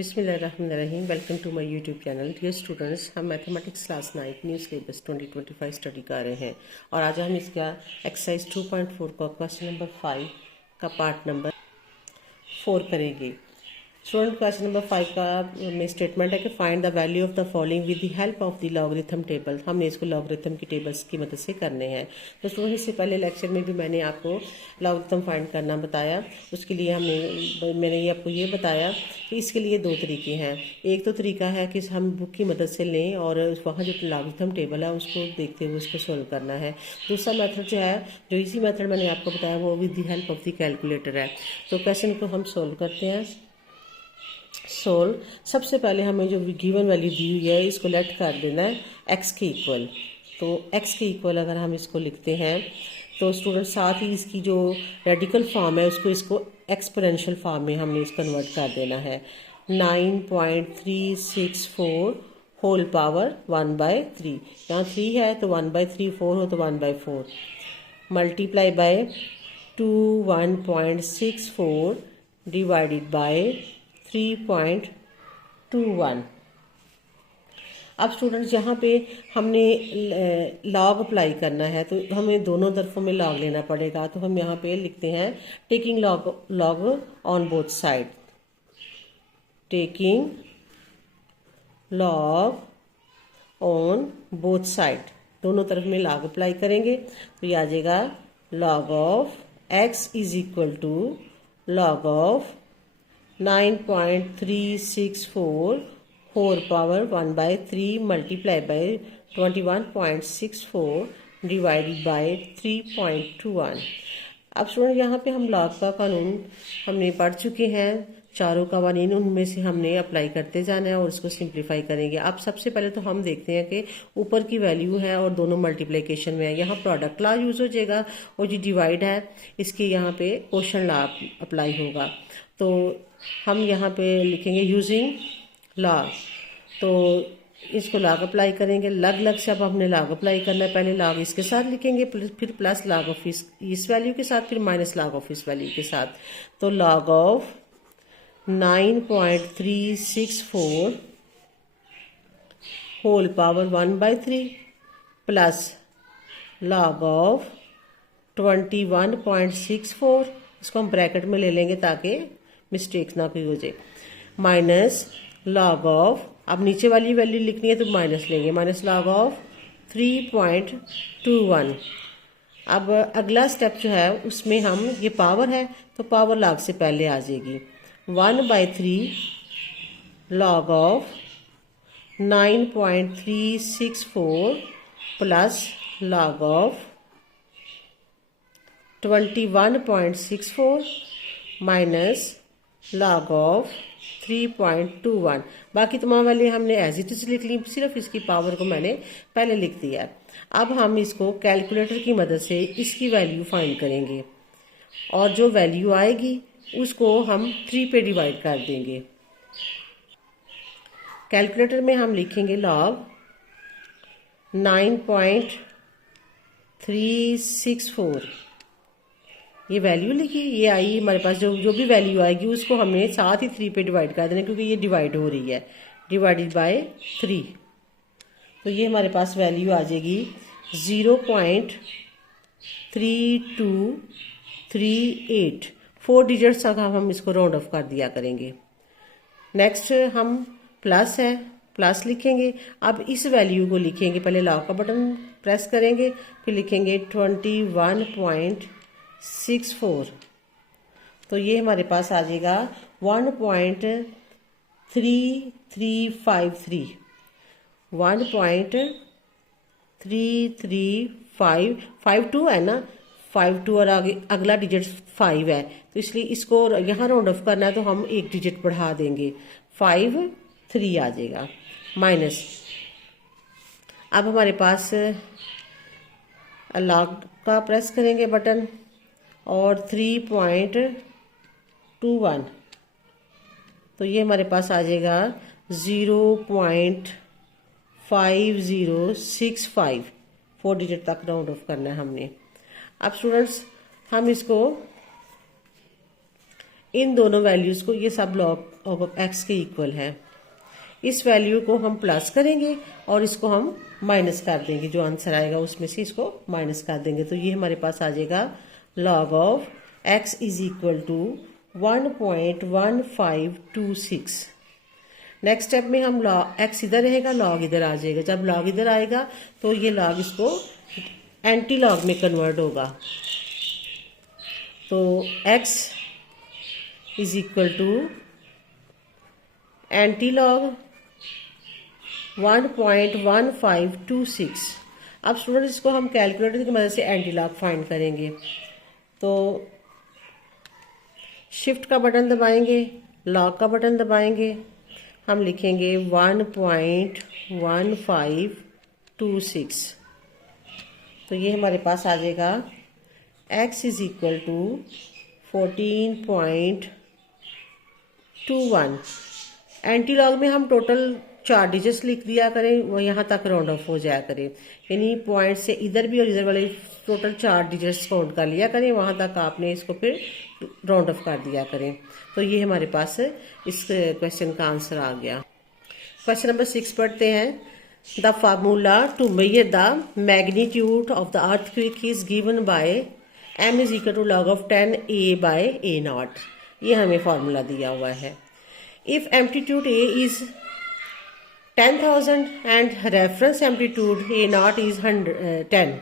बिस्मिल्लाहिर्रहमानिर्रहीम। Welcome to my YouTube channel. Dear students, हम mathematics class 9 new syllabus 2025 study कर रहे हैं और आज हम इसका एक्सरसाइज 2.4 का क्वेश्चन नंबर 5 का पार्ट नंबर 4 करेंगे। स्टूडेंट, क्वेश्चन नंबर 5 का में स्टेटमेंट है कि find the value of the following with the help of the logarithm table. हमने इसको लॉगरिथम की टेबल्स की मदद से करने हैं। तो स्टूडेंट, इससे पहले लेक्चर में भी मैंने आपको लॉगरिथम फाइंड करना बताया। उसके लिए मैंने आपको ये बताया कि इसके लिए दो तरीके हैं। एक तो तरीका है कि हम बुक की मदद से लें और वहाँ जो लॉगरिथम टेबल है उसको देखते हुए उसको सोल्व करना है। दूसरा मेथड जो है, जो इसी मेथड मैंने आपको बताया, वो with the help of the calculator है। तो क्वेश्चन को हम सोल्व करते हैं। सोल्व, सबसे पहले हमें जो गिवन वैल्यू दी हुई है इसको लेट कर देना है x के इक्वल। तो x के इक्वल अगर हम इसको लिखते हैं तो स्टूडेंट साथ ही इसकी जो रेडिकल फॉर्म है इसको एक्सपोनेंशियल फॉर्म में हमने इसको कन्वर्ट कर देना है। 9.364 होल पावर 1/3। यहाँ 3 है तो 1/3, 4 हो तो 1/4 मल्टीप्लाई बाय 1.64 डिवाइडेड बाय 3.21। अब स्टूडेंट्स, यहाँ पे हमने लॉग अप्लाई करना है तो हमें दोनों तरफों में लॉग लेना पड़ेगा। तो हम यहाँ पे लिखते हैं taking log on both side. Taking log on both side, दोनों तरफ में लॉग अप्लाई करेंगे तो ये आ जाएगा log of x is equal to log of 9.364 whole power 1/3 multiply by 21.64 divided by 3.21। अब स्टूडेंट, यहाँ पे हम लॉग का कानून हमने पढ़ चुके हैं। चारों कवानीन उनमें से हमने अप्लाई करते जाना है और उसको सिंप्लीफाई करेंगे। अब सबसे पहले तो हम देखते हैं कि ऊपर की वैल्यू है और दोनों मल्टीप्लिकेशन में है। यहाँ प्रोडक्ट लॉ यूज हो जाएगा और जो डिवाइड है इसके यहाँ पे क्वोशंट लॉ अप्लाई होगा। तो हम यहाँ पे लिखेंगे यूजिंग लॉग, तो इसको लॉग अप्लाई करेंगे। लग से अब हमने लॉग अप्लाई करना है। पहले लॉग इसके साथ लिखेंगे, फिर प्लस लॉग ऑफ इस वैल्यू के साथ, फिर माइनस लॉग ऑफ इस वैल्यू के साथ। तो log of 9.364 whole power 1/3 plus log of 21.64, इसको हम ब्रैकेट में ले लेंगे ताकि मिस्टेक्स ना कोई हो जाए, माइनस लॉग ऑफ, अब नीचे वाली वैल्यू लिखनी है तो माइनस लेंगे, माइनस लॉग ऑफ 3.21। अब अगला स्टेप जो है उसमें हम, ये पावर है तो पावर लॉग से पहले आ जाएगी। 1/3 log of 9.364 plus log of 21.64 minus log of 3.21। बाकी तमाम वाले हमने एज इट इज लिख ली, सिर्फ इसकी पावर को मैंने पहले लिख दिया। अब हम इसको कैलकुलेटर की मदद से इसकी वैल्यू फाइंड करेंगे और जो वैल्यू आएगी उसको हम 3 पे डिवाइड कर देंगे। कैलकुलेटर में हम लिखेंगे लॉग 9.364, ये वैल्यू लिखी, ये आई हमारे पास। जो भी वैल्यू आएगी उसको हमने साथ ही 3 पे डिवाइड कर देना क्योंकि ये डिवाइड हो रही है, डिवाइडेड बाय 3। तो ये हमारे पास वैल्यू आ जाएगी 0.3238। 4 डिजिट्स तक हम इसको राउंड ऑफ कर दिया करेंगे। नेक्स्ट हम प्लस है, प्लस लिखेंगे। अब इस वैल्यू को लिखेंगे, पहले लॉग का बटन प्रेस करेंगे, फिर लिखेंगे 21.64। तो ये हमारे पास आ जाएगा 1.3353, 1.3352 है ना, 52 और आगे अगला डिजिट 5 है तो इसलिए इसको यहाँ राउंड ऑफ करना है तो हम एक डिजिट बढ़ा देंगे, 53 आ जाएगा, माइनस। अब हमारे पास लॉग का प्रेस करेंगे बटन और 3.21, तो ये हमारे पास आ जाएगा 0.5065। 4 डिजिट तक राउंड ऑफ करना है हमने। अब स्टूडेंट्स, हम इसको इन दोनों वैल्यूज़ को, ये सब लॉग ऑफ एक्स के इक्वल है। इस वैल्यू को हम प्लस करेंगे और इसको हम माइनस कर देंगे, जो आंसर आएगा उसमें से इसको माइनस कर देंगे। तो ये हमारे पास आ जाएगा log of x is equal to 1.1526। Next step में हम लॉग एक्स इधर रहेगा, लॉग इधर आ जाएगा। जब लॉग इधर आएगा तो ये लॉग इसको एंटी लॉग में कन्वर्ट होगा। तो x is equal to anti log 1.1526। अब स्टूडेंट्स इसको हम कैलकुलेटर की मदद से एंटी लॉग फाइंड करेंगे। तो शिफ्ट का बटन दबाएंगे, लॉग का बटन दबाएंगे, हम लिखेंगे 1.1526। तो ये हमारे पास आ जाएगा x is equal to 14.21। Anti log में हम टोटल 4 डिजिट्स लिख दिया करें, वो यहाँ तक राउंड ऑफ हो जाया करें, यानी पॉइंट से इधर भी और इधर वाले टोटल 4 डिजिट्स काउंट कर लिया करें, वहाँ तक आपने इसको फिर राउंड ऑफ कर दिया करें। तो ये हमारे पास इस क्वेश्चन का आंसर आ गया। क्वेश्चन नंबर 6 पढ़ते हैं। The formula to measure the magnitude of the earthquake is given by m is equal to log of 10a/a0। ये हमें फार्मूला दिया हुआ है। If amplitude a is 10,000 and reference amplitude a0 is 10,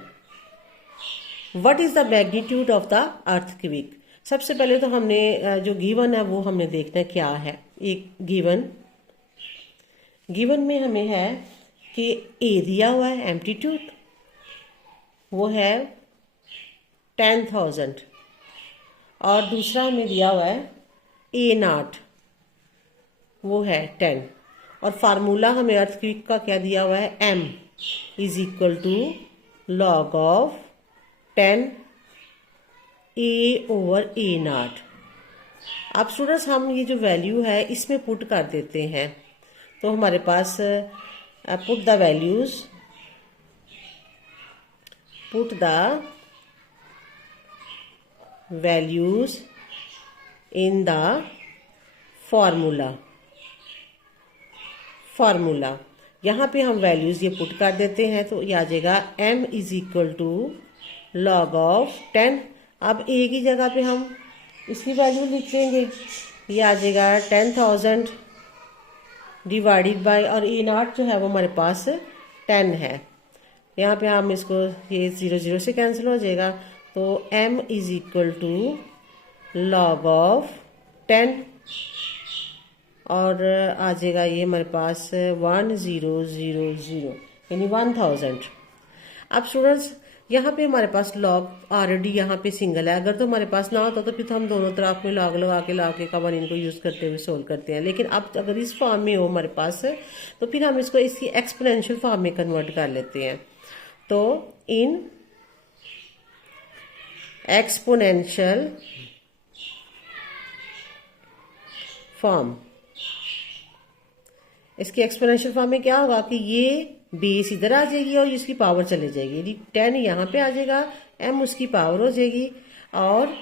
what is the magnitude of the earthquake. सबसे पहले तो हमने जो गिवन है वो हमने देखना है क्या है। एक गिवन में हमें है कि ए दिया हुआ है, एम्पलीट्यूड वो है 10,000, और दूसरा हमें दिया हुआ है a0 वो है 10, और फार्मूला हमें अर्थक्वेक का क्या दिया हुआ है, m is equal to log of 10a/a0। अब स्टूडेंट्स हम ये जो वैल्यू है इसमें पुट कर देते हैं। तो हमारे पास put the values in the formula. यहाँ पे हम वैल्यूज ये पुट कर देते हैं। तो ये आ जाएगा m is equal to log of 10। अब a की जगह पे हम इसकी वैल्यू लिख देंगे, ये आ जाएगा 10,000 डिवाइडेड बाय, और a0 जो है वो हमारे पास 10 है। यहाँ पे हम इसको, ये 0 0 से कैंसिल हो जाएगा। तो m is equal to log of 10, और आ जाएगा ये हमारे पास 1000 यानी 1000। अब स्टूडेंट्स यहाँ पे हमारे पास लॉग ऑलरेडी यहाँ पे सिंगल है। अगर तो हमारे पास ना होता तो फिर तो हम दोनों तरफ में लॉग लगा के कवर इनको यूज़ करते हुए सोल्व करते हैं। लेकिन अब अगर इस फॉर्म में हो हमारे पास तो फिर हम इसको इसकी एक्सपोनेंशियल फॉर्म में कन्वर्ट कर लेते हैं। तो इन एक्सपोनेंशियल फॉर्म, इसकी एक्सपोनेंशियल फॉर्म में क्या होगा कि ये बेस इधर आ जाएगी और इसकी पावर चले जाएगी, यदि 10 यहाँ पे आ जाएगा, m उसकी पावर हो जाएगी, और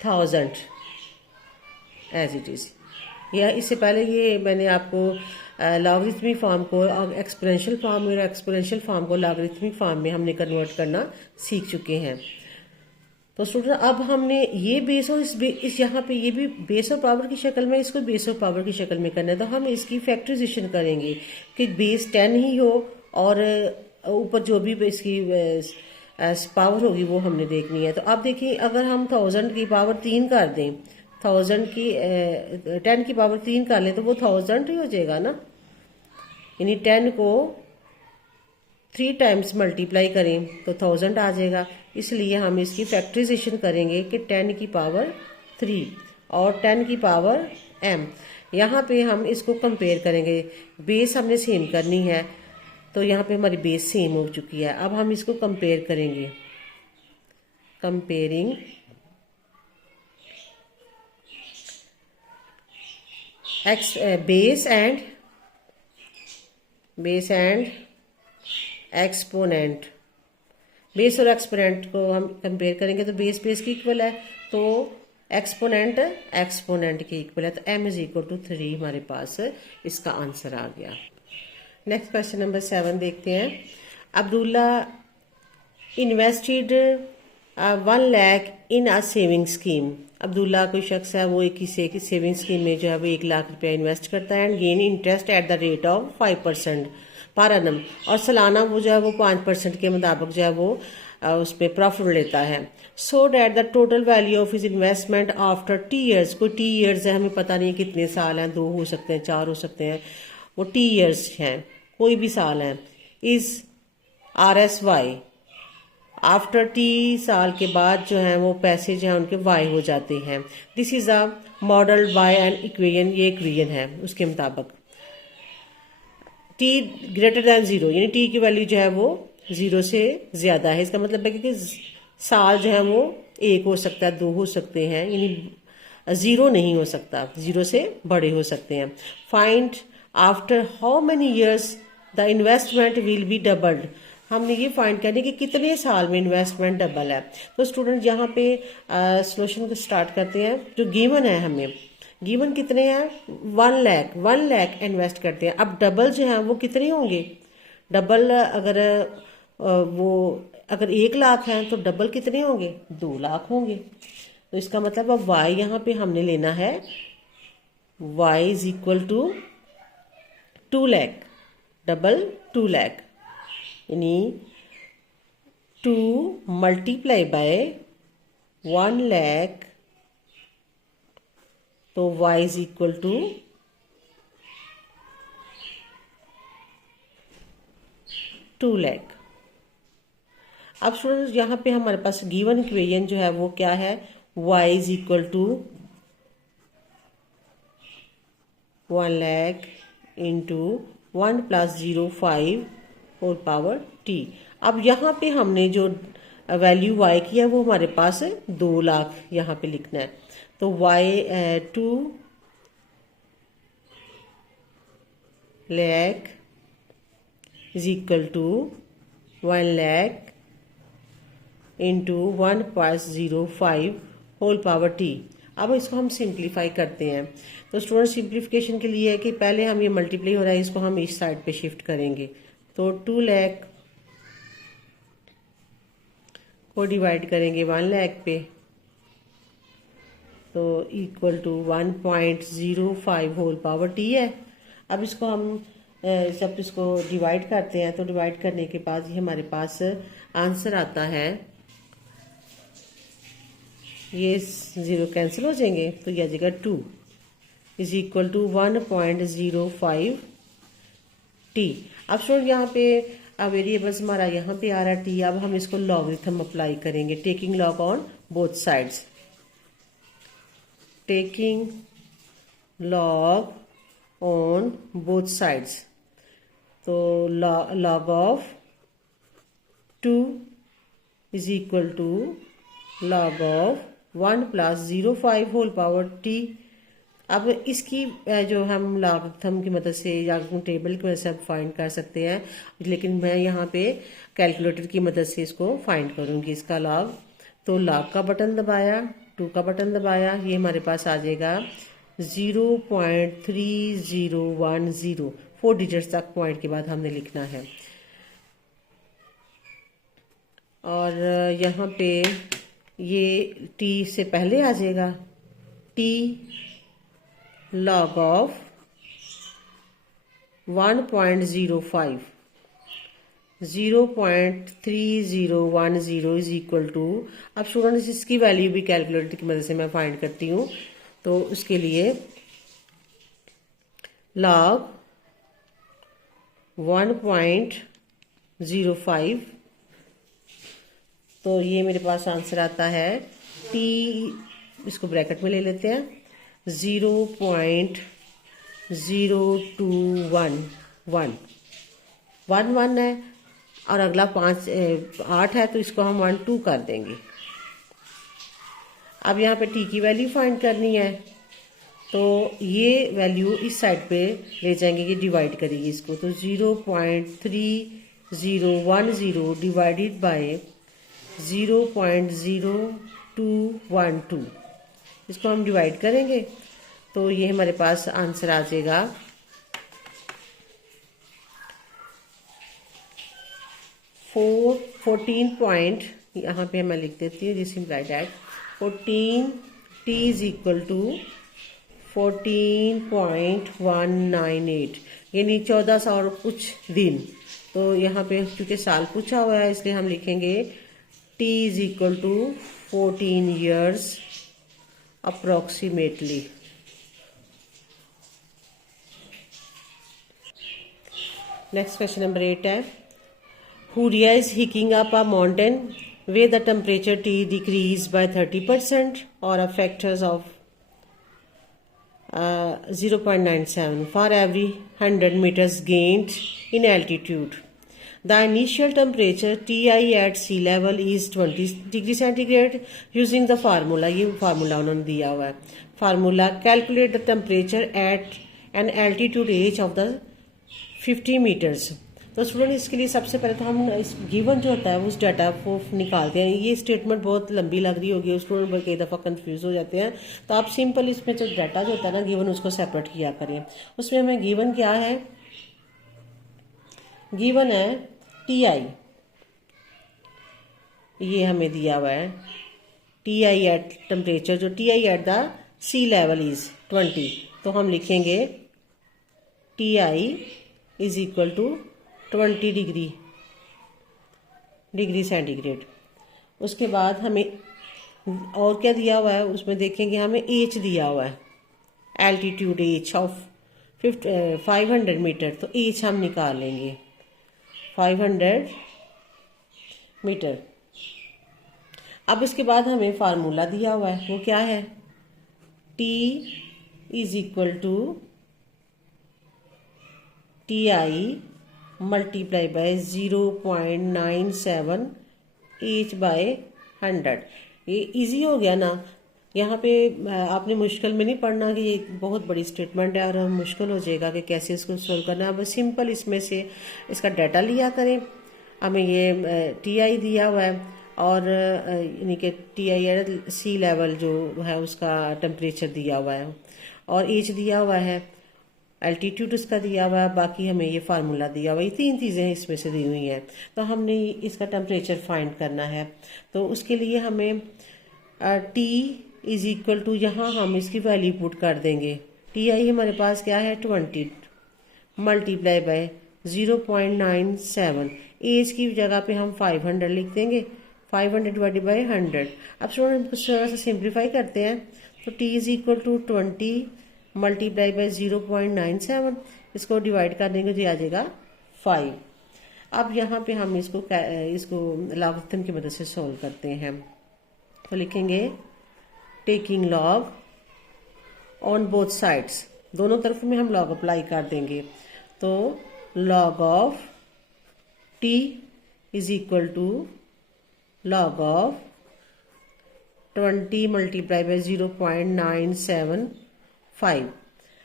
1000 एज इट इज। या इससे पहले ये मैंने आपको लॉगरिथमिक फॉर्म को एक्सपोनेंशियल फॉर्म में, एक्सपोनेंशियल फॉर्म को लॉगरिथमिक फॉर्म में हमने कन्वर्ट करना सीख चुके हैं। तो स्टूडेंट अब हमने ये बेस और इस यहाँ पे ये भी बेस और पावर की शक्ल में, इसको बेस और पावर की शक्ल में करना है। तो हम इसकी फैक्टराइजेशन करेंगे कि बेस 10 ही हो और ऊपर जो भी इसकी पावर होगी वो हमने देखनी है। तो अब देखिए, अगर हम 1000 की पावर 3 कर दें, 1000 की 10 की पावर 3 कर लें तो वो 1000 ही हो जाएगा ना, यानी 10 को 3 टाइम्स मल्टीप्लाई करें तो 1000 आ जाएगा। इसलिए हम इसकी फैक्टराइजेशन करेंगे कि 10 की पावर 3 और 10 की पावर m। यहाँ पे हम इसको कंपेयर करेंगे, बेस हमने सेम करनी है। तो यहाँ पे हमारी बेस सेम हो चुकी है। अब हम इसको कंपेयर करेंगे, comparing base and exponent. Base और एक्सपोनेंट को हम कंपेयर करेंगे तो बेस की इक्वल है, तो एक्सपोनेंट एक्सपोनेंट के इक्वल है, तो m इज इक्वल टू 3 हमारे पास इसका आंसर आ गया। नेक्स्ट क्वेश्चन नंबर 7 देखते हैं। Abdullah invested 1 lakh in a saving scheme. Abdullah कोई शख्स है, वो एक किसी की सेविंग स्कीम में जो है वो 1 लाख रुपया इन्वेस्ट करता है and gain interest at the rate of 5% per annum, और सालाना वो जो है वो 5% के मुताबिक जो है वो उस पर प्रॉफिट लेता है। So that the total value of his investment after T years, कोई टी ईयर्स है, हमें पता नहीं कितने साल हैं, 2 हो सकते हैं, 4 हो सकते हैं, वो टी ईयर्स हैं, कोई भी साल हैं, इज RSY, आफ्टर टी साल के बाद जो है वो पैसे जो है उनके वाई हो जाते हैं। This is a model by an equation, ये इक्वेशन है उसके मुताबिक टी ग्रेटर दैन 0, यानी टी की वैल्यू जो है वो 0 से ज्यादा है। इसका मतलब है कि साल जो है वो 1 हो सकता है, 2 हो सकते हैं, यानी 0 नहीं हो सकता, 0 से बड़े हो सकते हैं। Find after how many years the investment will be doubled, हमने ये फाइंड करनी कि कितने साल में इन्वेस्टमेंट डबल है। तो स्टूडेंट यहाँ पे सॉल्यूशन को स्टार्ट करते हैं। जो गिवन है, हमें गिवन कितने हैं, 1 लाख इन्वेस्ट करते हैं। अब डबल जो है वो कितने होंगे, डबल अगर वो अगर 1 लाख है तो डबल कितने होंगे, 2 लाख होंगे। तो इसका मतलब अब y यहाँ पे हमने लेना है, y is equal to 2 lakh, double 2 lakh, यानी 2 मल्टीप्लाई बाय 1 लाख, तो y is equal to 2 lakh. अब स्टूडेंट्स यहाँ पे हमारे पास गिवन इक्वेशन जो है वो क्या है, y is equal to 1 lakh into 1 + 0.5 whole power t। अब यहाँ पे हमने जो वैल्यू y की है वो हमारे पास 2 लाख यहाँ पे लिखना है। तो y 2 lakh is equal to 1 lakh into 1 + 0.5 whole power t। अब इसको हम सिंप्लीफाई करते हैं। तो स्टूडेंट सिंप्लीफिकेशन के लिए है कि पहले हम ये मल्टीप्लाई हो रहा है, इसको हम इस साइड पे शिफ्ट करेंगे। तो 2 लाख को डिवाइड करेंगे 1 लाख पे, तो equal to 1.05 whole power t है। अब इसको हम जब इसको डिवाइड करते हैं तो डिवाइड करने के बाद ये हमारे पास आंसर आता है, ये 0 कैंसिल हो जाएंगे, तो ये आ जाएगा 2 इज इक्वल टू 1.05 t। अब स्टूडेंट यहाँ पे वेरिएबल्स हमारा यहाँ पे आ रहा है t। अब हम इसको लॉगरिथम अप्लाई करेंगे, taking log on both sides, taking log on both sides. तो log of 2 is equal to log of 1 + 0.5 whole power t। अब इसकी जो हम लॉगरिथम की मदद से या टेबल की मदद से फाइंड कर सकते हैं, लेकिन मैं यहाँ पे कैलकुलेटर की मदद से इसको फाइंड करूँगी इसका लॉग। तो लॉग का बटन दबाया, 2 का बटन दबाया, ये हमारे पास आ जाएगा 0.3010, 4 डिजिट्स तक पॉइंट के बाद हमने लिखना है। और यहाँ पे ये t से पहले आ जाएगा, t log of 1.05, 0.3010 is equal to. अब स्टूडेंट्स इसकी वैल्यू भी कैलकुलेटर की मदद से मैं फाइंड करती हूँ। तो उसके लिए log 1.05, तो ये मेरे पास आंसर आता है t, इसको ब्रैकेट में ले लेते हैं, 0.0211, 1 है और अगला 8 है, तो इसको हम 1 2 कर देंगे। अब यहाँ पे t की वैल्यू फाइंड करनी है, तो ये वैल्यू इस साइड पे ले जाएंगे, ये डिवाइड करेगी इसको। तो 0.3010 डिवाइडेड बाय 0.0212, इसको हम डिवाइड करेंगे तो ये हमारे पास आंसर आ जाएगा 14 पॉइंट, यहाँ पे मैं लिख देती हूँ जिस imply that 14 t is equal to 14.198, यानी 1400 और कुछ दिन। तो यहाँ पे क्योंकि साल पूछा हुआ है इसलिए हम लिखेंगे t is equal to 14 years approximately। Next question number 8 है, Huria is hiking up a mountain where the temperature T decreased by 30% or a factors of 0.97 for every 100 meters gained in altitude. The initial temperature Ti at sea level is 20 degree centigrade using the formula, ये formula उन्होंने दिया हुआ है। Formula calculate the temperature at an altitude as of the 50 metres. तो student इसके लिए सबसे पहले तो हम इस गिवन जो होता है उस डाटा को निकालते हैं। ये स्टेटमेंट बहुत लंबी लग रही होगी, स्टूडेंट कई दफ़ा कंफ्यूज हो जाते हैं, तो आप सिंपल इसमें जो डाटा जो होता है ना गिवन उसको सेपरेट किया करें। उसमें हमें गिवन क्या है, गिवन है Ti, ये हमें दिया हुआ है Ti एट टेम्परेचर, जो Ti at the sea level is 20, तो हम लिखेंगे Ti is equal to 20 degree centigrade. उसके बाद हमें और क्या दिया हुआ है, उसमें देखेंगे हमें एच दिया हुआ है, एल्टीट्यूड एच ऑफ 500 मीटर, तो एच हम निकाल लेंगे 500 मीटर। अब इसके बाद हमें फार्मूला दिया हुआ है, वो क्या है, T is equal to Ti multiply by 0.97 H by 100। ये इजी हो गया ना। यहाँ पे आपने मुश्किल में नहीं पढ़ना कि ये बहुत बड़ी स्टेटमेंट है और हम मुश्किल हो जाएगा कि कैसे इसको सोल्व करना है। अब सिंपल इसमें से इसका डाटा लिया करें। हमें ये Ti दिया हुआ है और यानी कि Ti सी लेवल जो है उसका टेम्परेचर दिया हुआ है और H दिया हुआ है, एल्टीट्यूड उसका दिया हुआ है, बाकी हमें ये फार्मूला दिया हुआ है। ये तीन चीज़ें इसमें से दी हुई हैं, तो हमने इसका टेम्परेचर फाइंड करना है। तो उसके लिए हमें T इज इक्वल टू, यहाँ हम इसकी वैल्यू पुट कर देंगे। Ti हमारे पास क्या है 20 मल्टीप्लाई बाय 0.97, एज की जगह पे हम 500 लिख देंगे, 500 डिवाइडेड बाई 100। अब स्टूडेंट थोड़ा सा सिंप्लीफाई करते हैं, तो T is equal to 20 multiply by 0.97, इसको डिवाइड कर देंगे तो आ जाएगा 5। अब यहाँ पे हम इसको लॉगरिथम की मदद से सॉल्व करते हैं। तो लिखेंगे taking log on both sides, दोनों तरफ में हम लॉग अप्लाई कर देंगे। तो log of T is equal to log of 20 multiply by 0.975।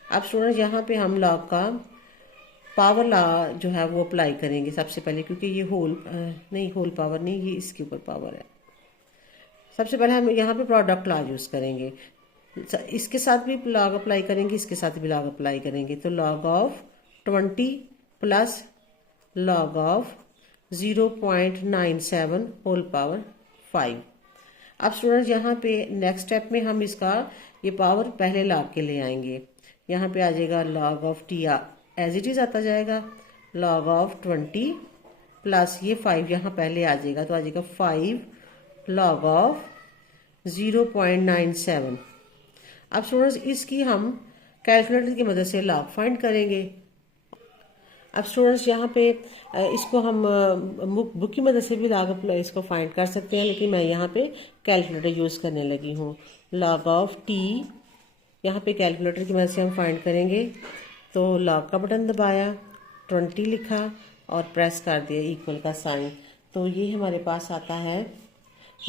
अब स्टूडेंट यहाँ पे हम लॉग का पावर लॉ जो है वो अप्लाई करेंगे सबसे पहले, क्योंकि ये होल पावर नहीं, ये इसके ऊपर पावर है। सबसे पहले हम यहाँ पे प्रोडक्ट लॉ यूज़ करेंगे, इसके साथ भी लॉग अप्लाई करेंगे, इसके साथ भी लॉग अप्लाई करेंगे। तो log of 20 plus log of 0.97 whole power 5। अब स्टूडेंट यहाँ पे नेक्स्ट स्टेप में हम इसका ये पावर पहले लॉग के ले आएंगे। यहाँ पे आ जाएगा log of T as it is आता जाएगा, लॉग ऑफ 20 प्लस ये 5 यहाँ पहले आ जाएगा, तो आ जाएगा 5 लॉग ऑफ 0.97। अब स्टूडेंट्स इसकी हम कैलकुलेटर की मदद से लॉग फाइंड करेंगे। अब स्टूडेंट्स यहाँ पे इसको हम बुक की मदद से भी लॉग इसको फाइंड कर सकते हैं, लेकिन मैं यहाँ पे कैलकुलेटर यूज़ करने लगी हूँ। लॉग ऑफ T यहाँ पे कैलकुलेटर की मदद से हम फाइंड करेंगे। तो लॉग का बटन दबाया, 20 लिखा और प्रेस कर दिया इक्वल का साइन, तो ये हमारे पास आता है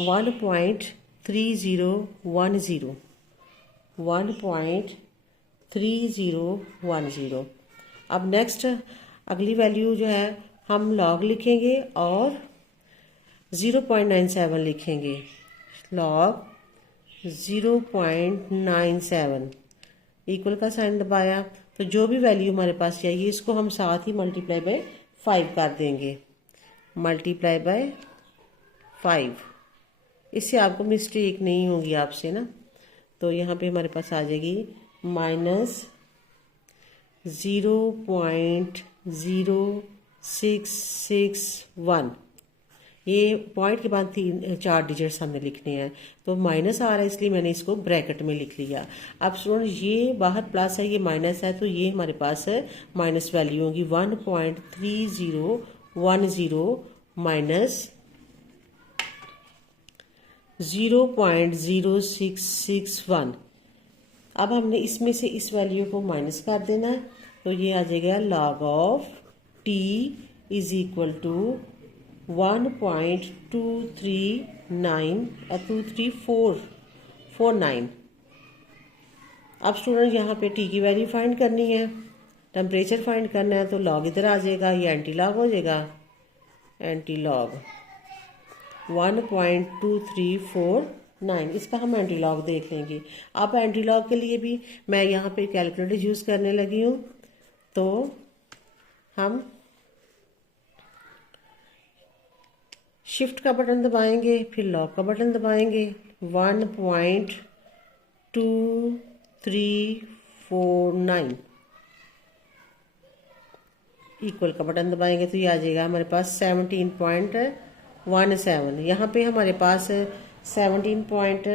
1.3010, 1.3010। अब नेक्स्ट अगली वैल्यू जो है हम लॉग लिखेंगे और 0.97 लिखेंगे। लॉग 0.97 इक्वल का साइन दबाया, तो जो भी वैल्यू हमारे पास चाहिए इसको हम साथ ही मल्टीप्लाई बाय 5 कर देंगे, मल्टीप्लाई बाय 5। इससे आपको मिस्टेक नहीं होगी आपसे ना। तो यहाँ पे हमारे पास आ जाएगी -0.0661। ये पॉइंट के बाद 4 डिजिट्स हमने लिखने हैं, तो माइनस आ रहा है इसलिए मैंने इसको ब्रैकेट में लिख लिया। अब स्टूडेंट ये बाहर प्लस है, ये माइनस है, तो ये हमारे पास माइनस वैल्यू होगी 1.3010 माइनस 0.0661। अब हमने इसमें से इस वैल्यू को माइनस कर देना है, तो ये आ जाएगा log of t is equal to 1.2349। अब स्टूडेंट यहाँ पे t की वैल्यू फाइंड करनी है, टेम्परेचर फाइंड करना है, तो log इधर आ जाएगा, ये एंटी लॉग हो जाएगा, एंटी लॉग 1.2349। इसका हम एंटी लॉग देख लेंगे। अब एंटी लॉग के लिए भी मैं यहाँ पे कैलकुलेटर यूज़ करने लगी हूँ, तो हम शिफ्ट का बटन दबाएंगे, फिर लॉक का बटन दबाएंगे, 1.2349 इक्वल का बटन दबाएंगे, तो ये आ जाएगा हमारे पास 17.17। यहाँ पे हमारे पास 17 पॉइंट,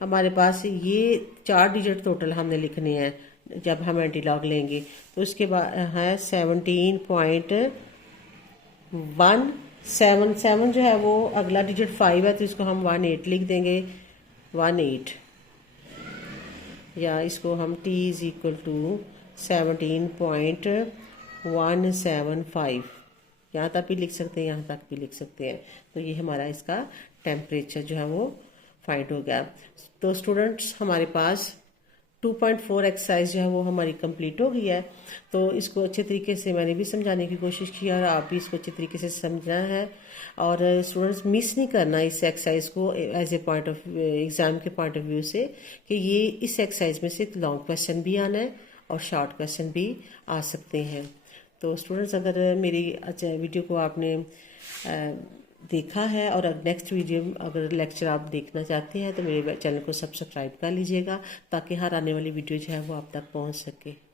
हमारे पास ये 4 डिजिट टोटल हमने लिखने हैं जब हम एंटी लॉग लेंगे, तो उसके बाद है 17.177 जो है वो अगला डिजिट 5 है, तो इसको हम 18 लिख देंगे, 18, या इसको हम t इज इक्वल टू 17.175 यहाँ तक भी लिख सकते हैं, यहाँ तक भी लिख सकते हैं। तो ये हमारा इसका टेम्परेचर जो है वो फाइंड हो गया। तो स्टूडेंट्स हमारे पास 2.4 एक्सरसाइज जो है वो हमारी कंप्लीट हो गई है। तो इसको अच्छे तरीके से मैंने भी समझाने की कोशिश की और आप भी इसको अच्छे तरीके से समझना है, और स्टूडेंट्स मिस नहीं करना इस एक्सरसाइज को as a point of exam के पॉइंट ऑफ व्यू से, कि ये इस एक्सरसाइज में से लॉन्ग क्वेश्चन भी आना है और शॉर्ट क्वेश्चन भी आ सकते हैं। तो स्टूडेंट्स अगर मेरी वीडियो को आपने देखा है और नेक्स्ट वीडियो अगर लेक्चर आप देखना चाहते हैं तो मेरे चैनल को सब्सक्राइब कर लीजिएगा, ताकि हर आने वाली वीडियो जो है वो आप तक पहुंच सके।